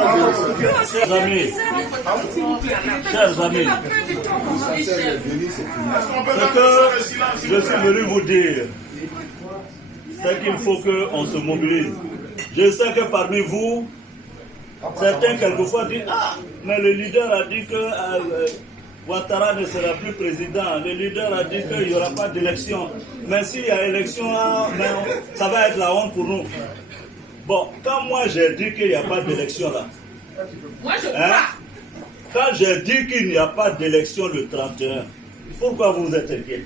Chers amis, chers amis, ce que je suis venu vous dire, c'est qu'il faut qu'on se mobilise. Je sais que parmi vous, certains quelquefois disent « Ah, mais le leader a dit que Ouattara ne sera plus président. Le leader a dit qu'il n'y aura pas d'élection. Mais s'il y a élection, ça va être la honte pour nous. » Bon, quand moi j'ai dit qu'il n'y a pas d'élection là, quand j'ai dit qu'il n'y a pas d'élection le 31, pourquoi vous êtes inquiets?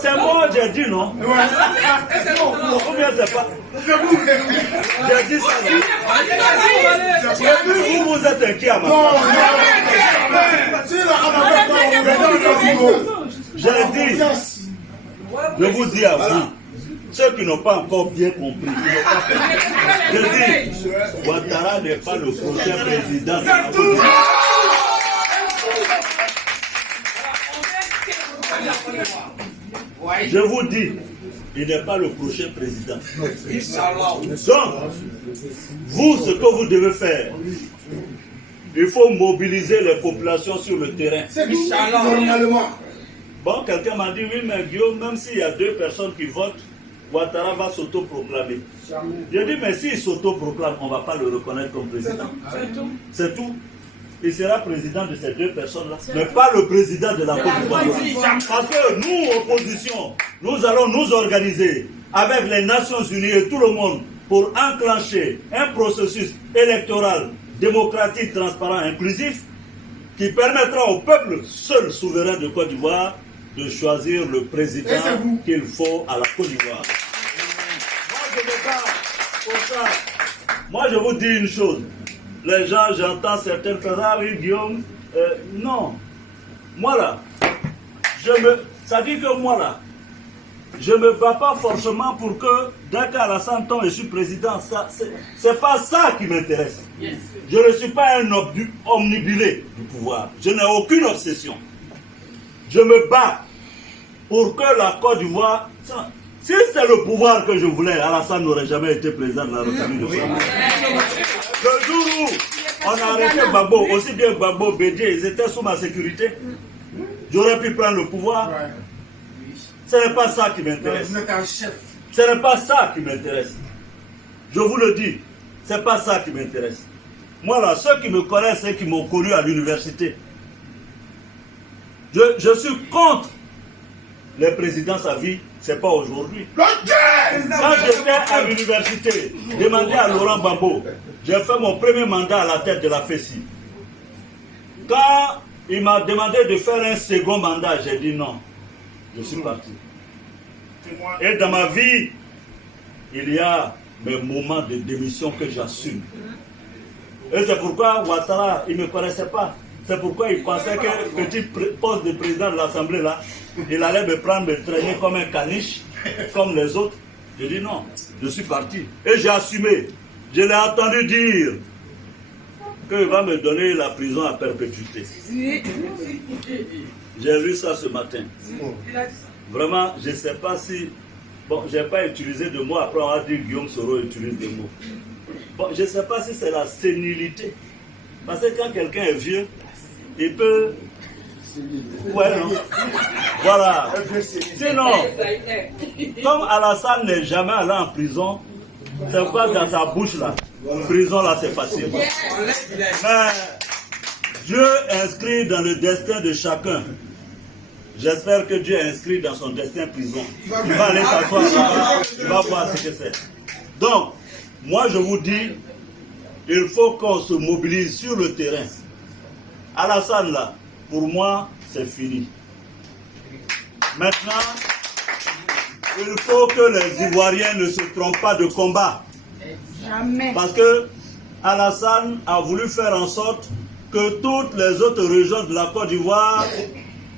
C'est moi, j'ai dit non. Ou bien c'est pas. J'ai dit ça. Vous êtes inquiets à ma J'ai dit, je vous dis à vous, ceux qui n'ont pas encore bien compris, je dis, Ouattara n'est pas le prochain président de la Côte d'Ivoire. Je vous dis, il n'est pas le prochain président. Donc, vous, ce que vous devez faire, il faut mobiliser les populations sur le terrain. Bon, quelqu'un m'a dit, oui, mais Guillaume, même s'il y a 2 personnes qui votent, Ouattara va s'autoproclamer. J'ai dit, mais s'il s'autoproclame, on ne va pas le reconnaître comme président. C'est tout. Il sera président de ces 2 personnes-là, mais pas le président de la Côte d'Ivoire. Parce que nous, opposition, nous allons nous organiser avec les Nations Unies et tout le monde pour enclencher un processus électoral démocratique, transparent, inclusif, qui permettra au peuple seul souverain de Côte d'Ivoire de choisir le président qu'il faut à la Côte d'Ivoire. Moi, je me bats pour ça. Moi, je vous dis une chose. Les gens, j'entends certaines personnes, ah oui, Guillaume, non. Moi là, ça dit que moi là, je ne me bats pas forcément pour que, dès qu'Alassane tombe et je suis président, c'est pas ça qui m'intéresse. Je ne suis pas un omnibulé du pouvoir. Je n'ai aucune obsession. Je me bats pour que la Côte d'Ivoire... Si c'est le pouvoir que je voulais, Alassane n'aurait jamais été président de la République de France. Le jour où on a arrêté Gbagbo, aussi bien Gbagbo, Bédié, ils étaient sous ma sécurité, j'aurais pu prendre le pouvoir. Ce n'est pas ça qui m'intéresse. Ce n'est pas ça qui m'intéresse. Je vous le dis, ce n'est pas ça qui m'intéresse. Moi là, ceux qui me connaissent et qui m'ont connu à l'université, je suis contre les présidences à vie. C'est pas aujourd'hui. Quand j'étais à l'université, demandé à Laurent Gbagbo, j'ai fait mon premier mandat à la tête de la FESI. Quand il m'a demandé de faire un second mandat, j'ai dit non. Je suis parti. Et dans ma vie, il y a mes moments de démission que j'assume. Et c'est pourquoi Ouattara, il ne me connaissait pas. C'est pourquoi il pensait qu'un petit poste de président de l'Assemblée là, il allait me prendre, me traîner comme un caniche, comme les autres. Je dis non, je suis parti. Et j'ai assumé. Je l'ai entendu dire qu'il va me donner la prison à perpétuité. J'ai vu ça ce matin. Vraiment, je ne sais pas si... Bon, je n'ai pas utilisé de mots, après on a dit Guillaume Soro utilise des mots. Bon, je ne sais pas si c'est la sénilité. Parce que quand quelqu'un est vieux, il peut... Ouais, non. Voilà. Sinon, comme Alassane n'est jamais allé en prison, c'est pas dans ta bouche là. Prison là, c'est facile. Mais Dieu inscrit dans le destin de chacun. J'espère que Dieu inscrit dans son destin prison. Il va aller s'asseoir là-bas, il va voir ce que c'est. Donc, moi je vous dis, il faut qu'on se mobilise sur le terrain. Alassane là, pour moi, c'est fini. Maintenant, il faut que les Ivoiriens ne se trompent pas de combat. Jamais. Parce que Alassane a voulu faire en sorte que toutes les autres régions de la Côte d'Ivoire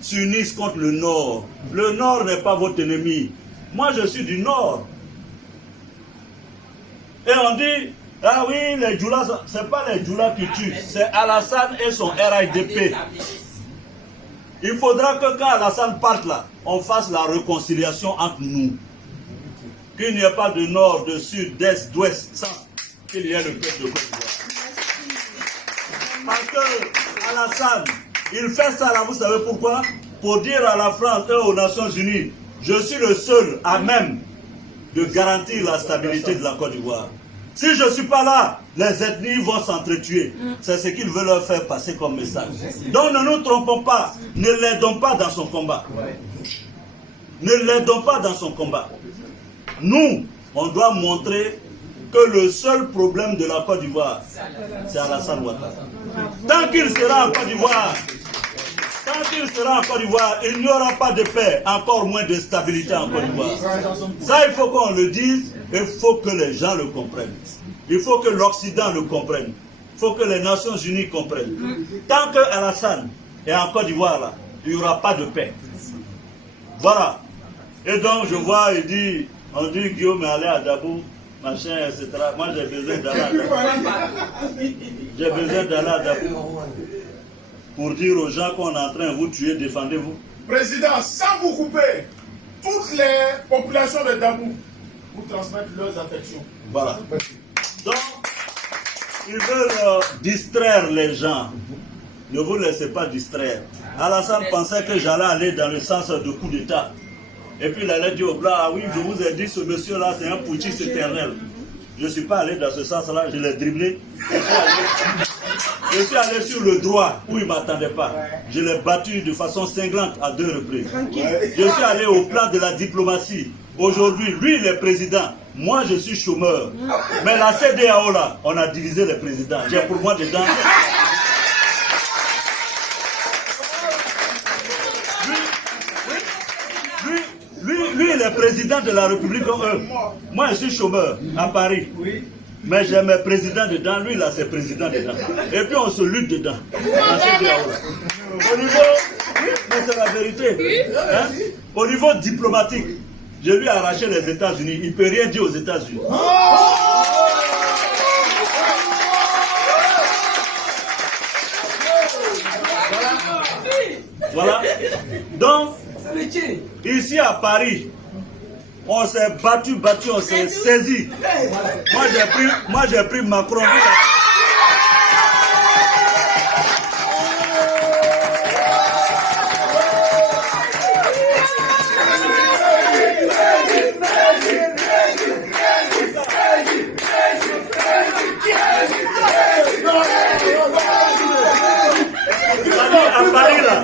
s'unissent contre le Nord. Le Nord n'est pas votre ennemi. Moi, je suis du Nord. Et on dit, ah oui, les Djoulas, ce n'est pas les Djoulas qui tuent, c'est Alassane et son RHDP. Il faudra que quand Alassane parte là, on fasse la réconciliation entre nous. Qu'il n'y ait pas de nord, de sud, d'est, d'ouest, sans qu'il y ait le peuple de Côte d'Ivoire. Parce que Alassane, il fait ça là, vous savez pourquoi? Pour dire à la France et aux Nations Unies, je suis le seul à même de garantir la stabilité de la Côte d'Ivoire. Si je ne suis pas là, les ethnies vont s'entretuer. C'est ce qu'ils veulent leur faire passer comme message. Donc ne nous trompons pas, ne l'aidons pas dans son combat. Ne l'aidons pas dans son combat. Nous, on doit montrer que le seul problème de la Côte d'Ivoire, c'est Alassane Ouattara. Tant qu'il sera en Côte d'Ivoire, il n'y aura pas de paix, encore moins de stabilité en Côte d'Ivoire. Ça, il faut qu'on le dise, et il faut que les gens le comprennent. Il faut que l'Occident le comprenne. Il faut que les Nations Unies comprennent. Tant que Alassane est en Côte d'Ivoire, là, il n'y aura pas de paix. Voilà. Et donc, je vois, on dit Guillaume est allé à Dabou, machin, etc. Moi, j'ai besoin d'aller à Dabou. J'ai besoin d'aller à Dabou pour dire aux gens qu'on est en train de vous tuer, défendez-vous. Président, sans vous couper, toutes les populations de Dabou vous transmettent leurs affections. Voilà. Donc, ils veulent distraire les gens. Ne vous laissez pas distraire. Alassane pensait que j'allais aller dans le sens de coup d'État. Et puis il allait dire au blanc, ah oui, je vous ai dit, ce monsieur-là, c'est un putschiste éternel. Je ne suis pas allé dans ce sens-là, je l'ai dribblé. Je suis allé sur le droit où il ne m'attendait pas. Je l'ai battu de façon cinglante à 2 reprises. Je suis allé au plan de la diplomatie. Aujourd'hui, lui, il est président. Moi, je suis chômeur. Mais la CEDEAO, là, on a divisé les présidents. J'ai pour moi dedans. Lui, il est président de la République. Moi, je suis chômeur à Paris. Mais j'ai mes présidents dedans. Lui, là, c'est président dedans. Et puis, on se lutte dedans. Au niveau, mais c'est la vérité. Hein? Au niveau diplomatique, je lui ai arraché les États-Unis. Il ne peut rien dire aux États-Unis. Voilà. Donc, ici à Paris, on s'est battu, on s'est saisi. Moi j'ai pris Macron. À Paris là.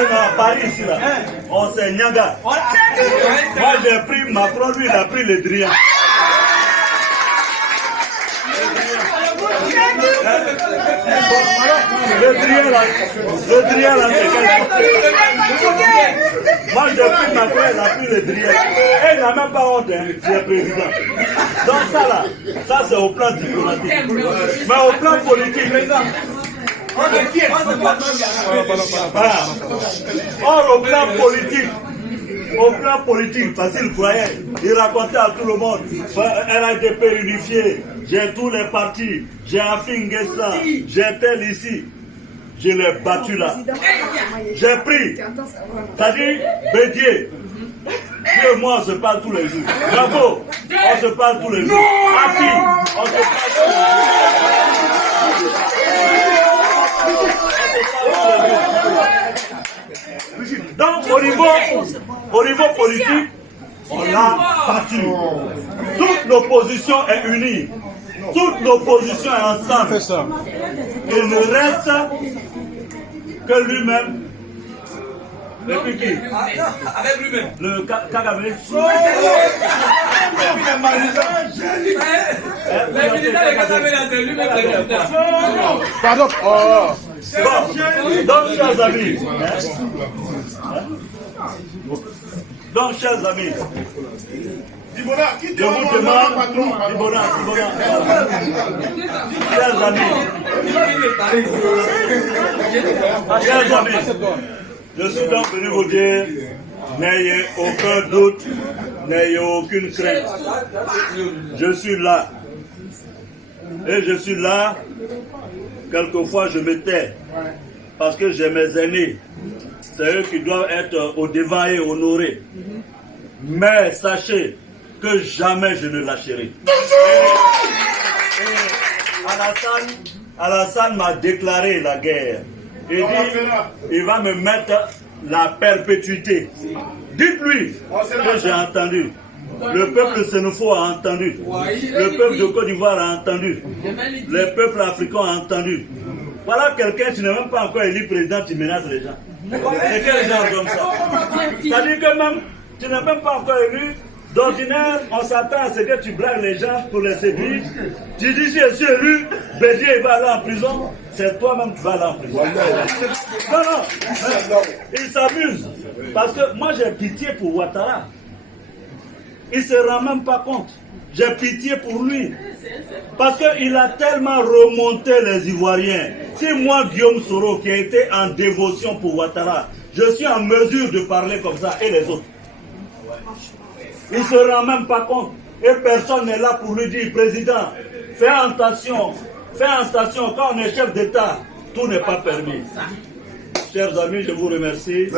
À Paris ici là, on s'est nyaga. Moi j'ai pris Macron, lui il a pris le Drian. Le Drian là, c'est moi j'ai pris Macron, il a pris le Drian. Et il n'a même pas honte, hein, c'est président. Donc ça là, ça c'est au plan diplomatique. Mais au plan politique, or au plan politique, parce qu'il croyait, il racontait à tout le monde, elle a été réunifiée, j'ai tous les partis, j'ai Afingessa, j'ai tel ici, je l'ai battu là. J'ai pris, c'est-à-dire Bédier. Lui et moi, on se parle tous les jours. Bravo, on se parle tous les jours. Afi, on se parle tous les jours. Donc au niveau politique, on a battu. Toute l'opposition est unie. Toute l'opposition est ensemble. Il ne reste que lui-même. Et puis qui? Avec lui-même. Le Kagame. Pardon. Bon, donc chers amis, Donc, chers amis, Dibona, qui je te vous demande demande, patron? Dibona, chers amis, je suis donc venu vous dire, n'ayez aucun doute, n'ayez aucune crainte. Je suis là. Et je suis là, quelquefois je me tais, parce que j'ai mes aînés. C'est eux qui doivent être au devant et honorés. Mais sachez que jamais je ne lâcherai. Alassane m'a déclaré la guerre. Il dit, il va me mettre la perpétuité. Dites-lui que j'ai entendu. Le peuple sénégalais a entendu. Le peuple de Côte d'Ivoire a entendu. Les peuples africains ont entendu. Voilà quelqu'un qui n'est même pas encore élu président, qui menace les gens. C'est quel genre comme ça? C'est-à-dire que même, tu n'es même pas encore élu. D'ordinaire, on s'attend à ce que tu blagues les gens pour les séduire. Tu dis, si je suis élu, Bédier va aller en prison. C'est toi-même qui vas aller en prison. Non, non. Il s'amuse. Parce que moi, j'ai pitié pour Ouattara. Il ne se rend même pas compte. J'ai pitié pour lui. Parce qu'il a tellement remonté les Ivoiriens. Si moi, Guillaume Soro, qui a été en dévotion pour Ouattara, je suis en mesure de parler comme ça, et les autres. Il ne se rend même pas compte. Et personne n'est là pour lui dire, président, fais attention. Fais attention, quand on est chef d'État, tout n'est pas permis. Chers amis, je vous remercie.